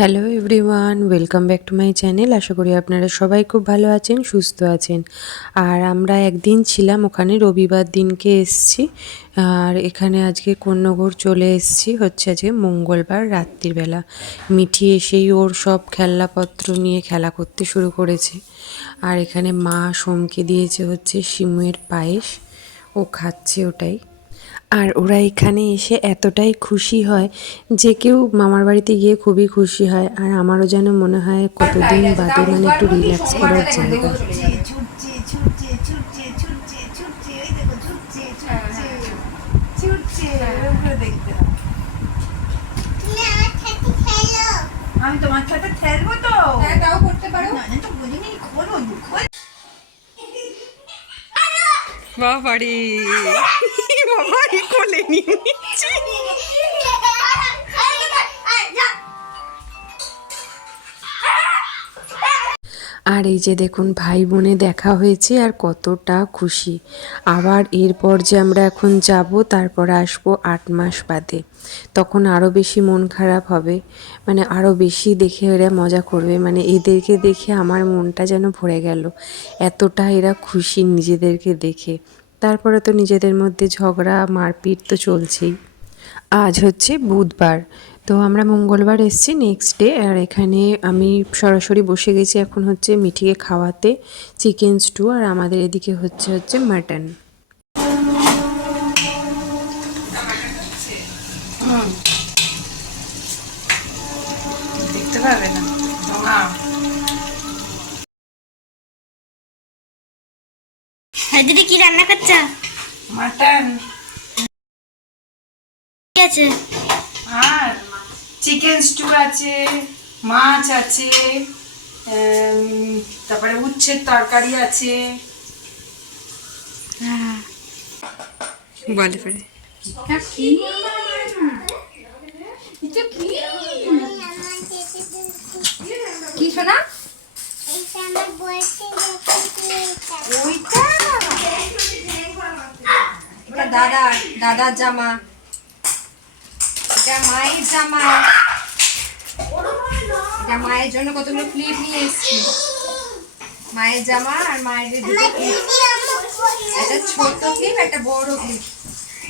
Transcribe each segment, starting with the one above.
Hello everyone, welcome back to my channel. আশা করি আপনারা সবাই খুব ভালো আছেন, সুস্থ আছেন। আর আমরা একদিন ছিলাম ওখানে, রবিবার দিনকে এসছি। আর এখানে আজকে কোন্নগর চলে এসছি, হচ্ছে আজকে মঙ্গলবার রাত্রিবেলা। মিঠি এসেই ওর সব খেলনাপত্র নিয়ে খেলা করতে শুরু করেছে। আর এখানে মা সোমকে দিয়েছে হচ্ছে সিমুয়ের পায়েস, ও খাচ্ছে ওটাই। আর ওরা এখানে এসে এতটাই খুশি হয় যে কেউ মামার বাড়িতে গিয়ে খুবই খুশি হয়। আর আমারও যেন মনে হয় কতদিন বাদে মানে একটু রিল্যাক্স করার জায়গা। আমি তোমার সাথে খেলবো তো। হ্যাঁ, তাও করতে পারো। না তো বুঝিনি, খোলো খোল। বাবারে বাবারে কোলে নিয়ে নিচ্ছি। আর এই যে দেখুন, ভাই বোনে দেখা হয়েছে আর কতটা খুশি। আবার এরপর যে আমরা এখন যাব, তারপর আসবো 8 মাস বাদে। তখন আরও বেশি মন খারাপ হবে, মানে আরও বেশি দেখে এরা মজা করবে। মানে এদেরকে দেখে আমার মনটা যেন ভরে গেল, এতটা এরা খুশি নিজেদেরকে দেখে। তারপরে তো নিজেদের মধ্যে ঝগড়া মারপিট তো চলছেই। আজ হচ্ছে বুধবার, তো আমরা মঙ্গলবার এসেছি নেক্সট ডে। আর এখানে আমি সরাসরি বসে গেছি এখন হচ্ছে মিঠিকে খাওয়াতে চিকেন স্টু, আর আমাদের এদিকে হচ্ছে মাটন। দেখতে পাবে না। হ্যাঁ দিদি, কি রান্না করছ? মাটন কি আছে? আর চিকেন স্টু আছে, মাছ আছে, তারপরে উচ্ছের তরকারি আছে। বলে পরে কি শোনা? এটা দাদার জামা, এটা মায়ের জামা। এটা মায়ের জন্য কতগুলো ক্লিপ নিয়ে এসেছি। মায়ের জামা আর মায়ের দুটো ক্লিপ, একটা ছোট ক্লিপ একটা বড় ক্লিপ,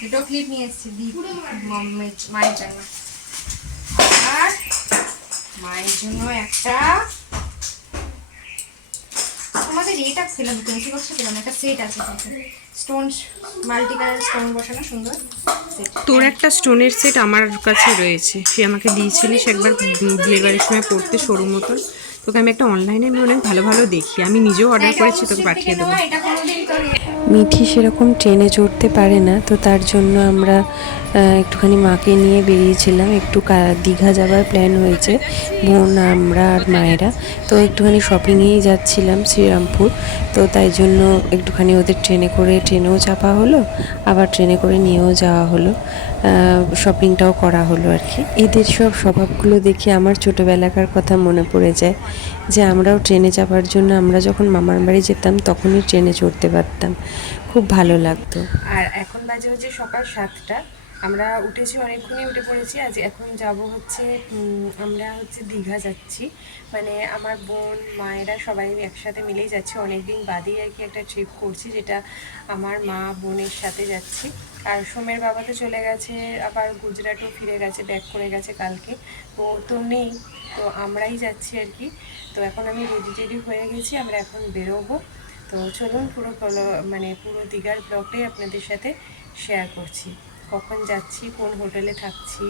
দুটো ক্লিপ নিয়ে এসেছি মায়ের জন্য। আর মায়ের জন্য একটা, আমাদের এটা ফেলাম, পেন্সিল বক্সে ফেলাম, একটা সেট আছে স্টোন, মাল্টি কালার স্টোন বসানো সুন্দর সেট। তোর একটা স্টোনের সেট আমার কাছে রয়েছে, সে আমাকে দিয়েছিলিস একবার বিয়ের বাড়ির সময় পড়তে, সরু মতন। তোকে আমি একটা অনলাইনে আমি অনেক ভালো ভালো দেখি, আমি নিজেও অর্ডার করেছি, তোকে পাঠিয়ে দেবো। এটা কোনোদিন তোর মিঠি সেরকম ট্রেনে চড়তে পারে না, তো তার জন্য আমরা একটুখানি মাকে নিয়ে বেরিয়েছিলাম। একটু দীঘা যাবার প্ল্যান হয়েছে, বোন আমরা আর মায়েরা। তো একটুখানি শপিংয়েই যাচ্ছিলাম শ্রীরামপুর, তো তাই জন্য একটুখানি ওদের ট্রেনে করে, ট্রেনেও চাপা হলো, আবার ট্রেনে করে নিয়েও যাওয়া হলো, শপিংটাও করা হলো আর কি। এদের সব স্বভাবগুলো দেখে আমার ছোটোবেলাকার কথা মনে পড়ে যায়, যে আমরাও ট্রেনে চাপার জন্য আমরা যখন মামার বাড়ি যেতাম তখনই ট্রেনে চড়তে পারতাম, খুব ভালো লাগতো। আর এখন বাজে হচ্ছে সকাল 7টা, আমরা উঠেছি, অনেকক্ষণই উঠে পড়েছি। আজ এখন যাব হচ্ছে, আমরা হচ্ছে দীঘা যাচ্ছি, মানে আমার বোন মায়েরা সবাই একসাথে মিলেই যাচ্ছে। অনেকদিন বাদেই আর কি একটা ট্রিপ করছি, যেটা আমার মা বোনের সাথে যাচ্ছি। আর সোমের বাবা তো চলে গেছে, আবার গুজরাটও ফিরে গেছে, ব্যাক করে গেছে কালকে, তো নেই, তো আমরাই যাচ্ছি আর কি। তো এখন আমি রেডি টেডি হয়ে গেছি, আমরা এখন বেরোবো। তো চলুন পুরো মানে পুরো দীঘার ব্লগটাই আপনাদের সাথে শেয়ার করছি। কখন যাচ্ছি, কোন হোটেলে থাকছি,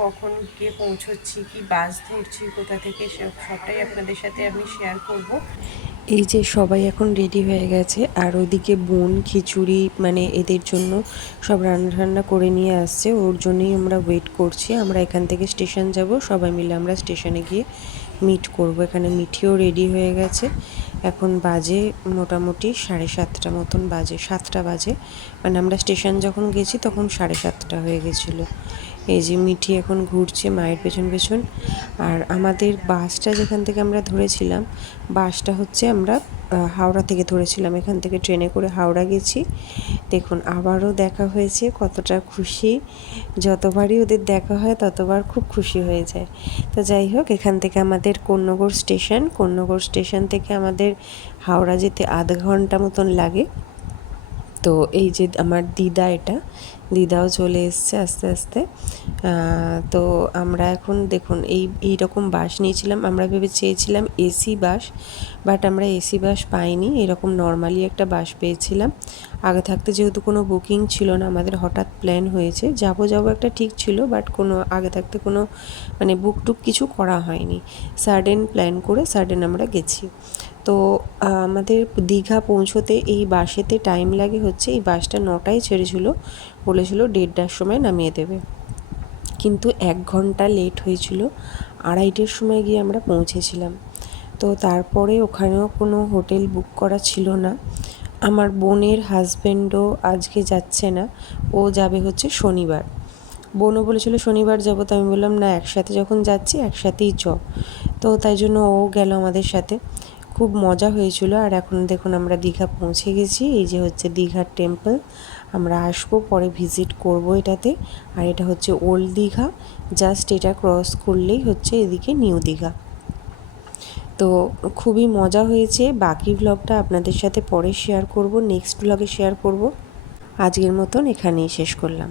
কখন গিয়ে পৌঁছচ্ছি, কি বাস ধরছি, কোথা থেকে, সবটাই আপনাদের সাথে আমি শেয়ার করব। এই যে সবাই এখন রেডি হয়ে গেছে, আর ওইদিকে বোন খিচুড়ি মানে এদের জন্য সব রান্না ঠান্না করে নিয়ে আসছে, ওর জন্যই আমরা ওয়েট করছি। আমরা এখান থেকে স্টেশন যাব, সবাই মিলে আমরা স্টেশনে গিয়ে মিট করব। এখানে মিঠিও রেডি হয়ে গেছে। এখন বাজে মোটামুটি 7:30 মতন বাজে, 7টা বাজে, মানে আমরা স্টেশন যখন গেছি তখন 7:30 হয়ে গেছিলো। এই যে মিঠি এখন ঘুরছে মায়ের পেছন পেছন। আর আমাদের বাসটা যেখান থেকে আমরা ধরেছিলাম, বাসটা হচ্ছে আমরা হাওড়া থেকে ধরেছিলাম, এখান থেকে ট্রেনে করে হাওড়া গেছি। দেখুন আবারও দেখা হয়েছে, কতটা খুশি। যতবারই ওদের দেখা হয় ততবার খুব খুশি হয়ে যায়। তো যাই হোক, এখান থেকে আমাদের কোন্নগর স্টেশন থেকে আমাদের হাওড়া যেতে আধা ঘন্টা মতন লাগে। তো এই যে আমার দিদাও চলে এসছে আস্তে আস্তে। তো আমরা এখন দেখুন এইরকম বাস নিয়েছিলাম, আমরা চেয়েছিলাম এসি বাস, বাট আমরা এসি বাস পাইনি, এরকম নর্মালি একটা বাস পেয়েছিলাম। আগে থাকতে যেহেতু কোনো বুকিং ছিল না, আমাদের হঠাৎ প্ল্যান হয়েছে, যাবো একটা ঠিক ছিল, বাট কোনো আগে থাকতে কোনো মানে বুক টুক কিছু করা হয়নি, সাডেন প্ল্যান করে সাডেন আমরা গেছি। তো আমাদের দীঘা পৌঁছোতে এই বাসেতে টাইম লাগে হচ্ছে, এই বাসটা 9টায় ছেড়েছিল, বলেছিল 1:30টার সময় নামিয়ে দেবে, কিন্তু 1 ঘন্টা লেট হয়েছিল। 2:30টার সময় গিয়ে আমরা পৌঁছেছিলাম। তো তারপরে ওখানেও কোনো হোটেল বুক করা ছিল না। আমার বোনের হাজব্যান্ডও আজকে যাচ্ছে না, ও যাবে হচ্ছে শনিবার। বোনও বলেছিল শনিবার যাবো, তো আমি বললাম না, একসাথে যখন যাচ্ছি একসাথেই তো তাই জন্য ও গেল আমাদের সাথে। খুব মজা হয়েছিল। আর এখন দেখুন আমরা দীঘা পৌঁছে গেছি, এই যে হচ্ছে দীঘার টেম্পল, আমরা আসবো পরে ভিজিট করব এটাতে। আর এটা হচ্ছে ওল্ড দীঘা, জাস্ট এটা ক্রস করলেই হচ্ছে এদিকে নিউ দীঘা। তো খুবই মজা হয়েছে। বাকি ভ্লগটা আপনাদের সাথে পরে শেয়ার করব, নেক্সট ভ্লগে শেয়ার করব। আজকের মতন এখানেই শেষ করলাম।